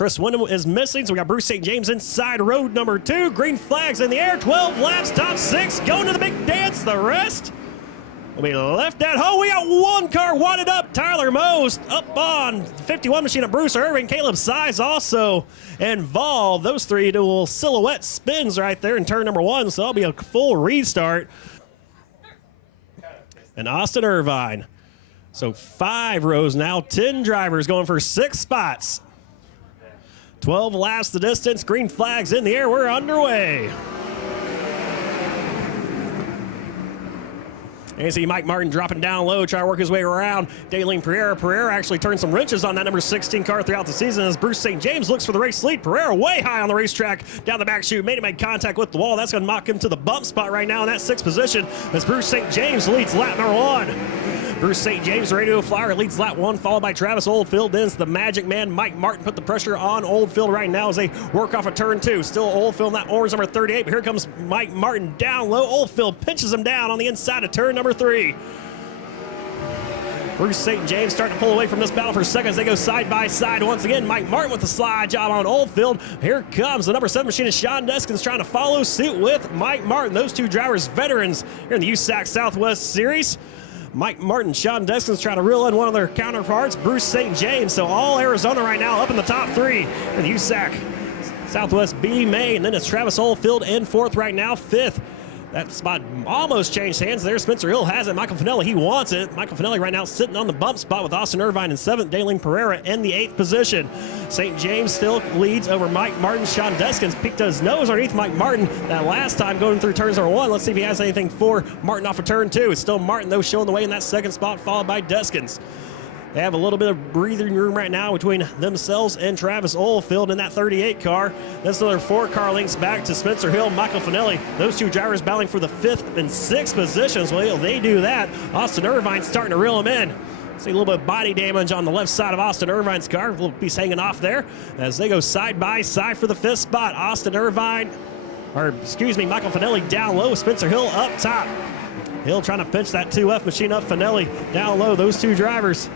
Chris Wyndham is missing, so we got Bruce St. James inside road number 2. Green flags in the air, 12 laps, top 6, going to the big dance. The rest will be left at home. We got one car wadded up. Tyler Most up on 51 machine of Bruce Irving. Caleb Size also involved. Those 3 dual silhouette spins right there in turn number 1, so that'll be a full restart. And Austin Irvine. So 5 rows now, 10 drivers going for 6 spots. 12 laps the distance, green flags in the air, we're underway. And you see Mike Martin dropping down low, trying to work his way around Daleen Pereira. Pereira actually turned some wrenches on that number 16 car throughout the season as Bruce St. James looks for the race lead. Pereira way high on the racetrack, down the back chute, made contact with the wall. That's going to knock him to the bump spot right now in that 6th position as Bruce St. James leads lap number 1. Bruce St. James, Radio Flyer, leads lap 1, followed by Travis Oldfield. Then it's the Magic Man, Mike Martin, put the pressure on Oldfield right now as they work off of turn 2. Still Oldfield in that orange number 38, but here comes Mike Martin down low. Oldfield pinches him down on the inside of turn number 3. Bruce St. James starting to pull away from this battle for seconds. They go side by side once again. Mike Martin with the slide job on Oldfield. Here comes the number 7 machinist, Sean Deskins, trying to follow suit with Mike Martin. Those 2 drivers, veterans here in the USAC Southwest Series. Mike Martin, Sean Deskins trying to reel in one of their counterparts, Bruce St. James. So all Arizona right now up in the top 3 in the USAC Southwest B main. Then it's Travis Oldfield in 4th right now, 5th. That spot almost changed hands there. Spencer Hill has it. Michael Finelli, he wants it. Michael Finelli right now sitting on the bump spot with Austin Irvine in 7th. Daleen Pereira in the 8th position. St. James still leads over Mike Martin. Sean Deskins peeked his nose underneath Mike Martin that last time going through turns number 1. Let's see if he has anything for Martin off of turn 2. It's still Martin, though, showing the way in that 2nd spot, followed by Deskins. They have a little bit of breathing room right now between themselves and Travis Oldfield in that 38 car. That's another 4-car links back to Spencer Hill, Michael Finelli. Those 2 drivers battling for the 5th and 6th positions. Well, they do that. Austin Irvine starting to reel him in. See a little bit of body damage on the left side of Austin Irvine's car. A little piece hanging off there as they go side by side for the 5th spot. Michael Finelli down low, Spencer Hill up top. Hill trying to pinch that 2F machine up, Finelli down low. Those 2 drivers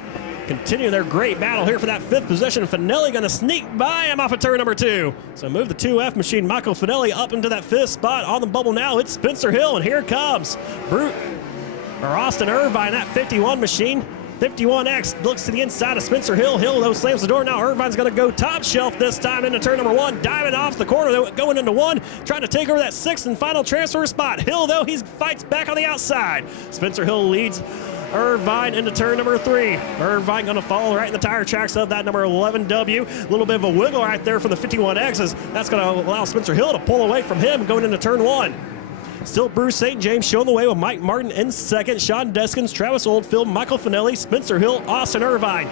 continue their great battle here for that 5th position. Finelli going to sneak by him off of turn number 2. So move the 2F machine, Michael Finelli up into that 5th spot. On the bubble now, it's Spencer Hill, and here comes Austin Irvine, that 51 machine. 51X looks to the inside of Spencer Hill. Hill, though, slams the door. Now Irvine's going to go top shelf this time into turn number 1. Diving off the corner, going into 1. Trying to take over that 6th and final transfer spot. Hill, though, he fights back on the outside. Spencer Hill leads Irvine into turn number 3. Irvine going to follow right in the tire tracks of that number 11W. A little bit of a wiggle right there for the 51Xs. That's going to allow Spencer Hill to pull away from him going into turn 1. Still Bruce St. James showing the way with Mike Martin in 2nd. Sean Deskins, Travis Oldfield, Michael Finelli, Spencer Hill, Austin Irvine.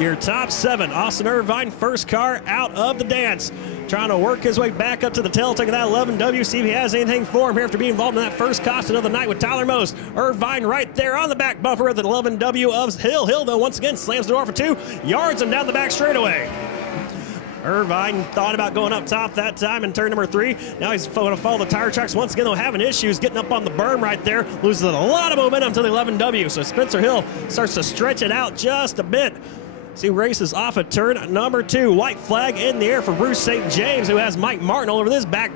Your top 7. Austin Irvine, 1st car out of the dance. Trying to work his way back up to the tail tank of that 11W, see if he has anything for him here after being involved in that 1st caution of the night with Tyler Most. Irvine right there on the back bumper of the 11W of Hill. Hill, though, once again slams the door for 2, yards him down the back straightaway. Irvine thought about going up top that time in turn number 3. Now he's going to follow the tire tracks once again, though, having issues getting up on the berm right there. Loses a lot of momentum to the 11W. So Spencer Hill starts to stretch it out just a bit. See, races off of turn number 2. White flag in the air for Bruce St. James, who has Mike Martin all over this back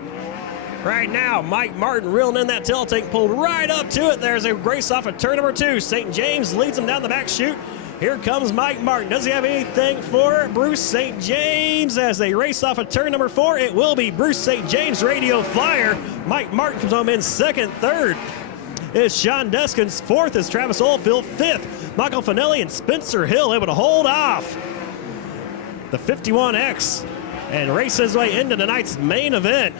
right now. Mike Martin reeling in that tail tank, pulled right up to it. There's a race off of turn number 2. St. James leads him down the back chute. Here comes Mike Martin. Does he have anything for Bruce St. James as they race off of turn number 4? It will be Bruce St. James Radio Flyer. Mike Martin comes home in 2nd. 3rd is Sean Deskins. 4th is Travis Oldfield. 5th, Michael Finelli and Spencer Hill able to hold off the 51X and race his way into tonight's main event.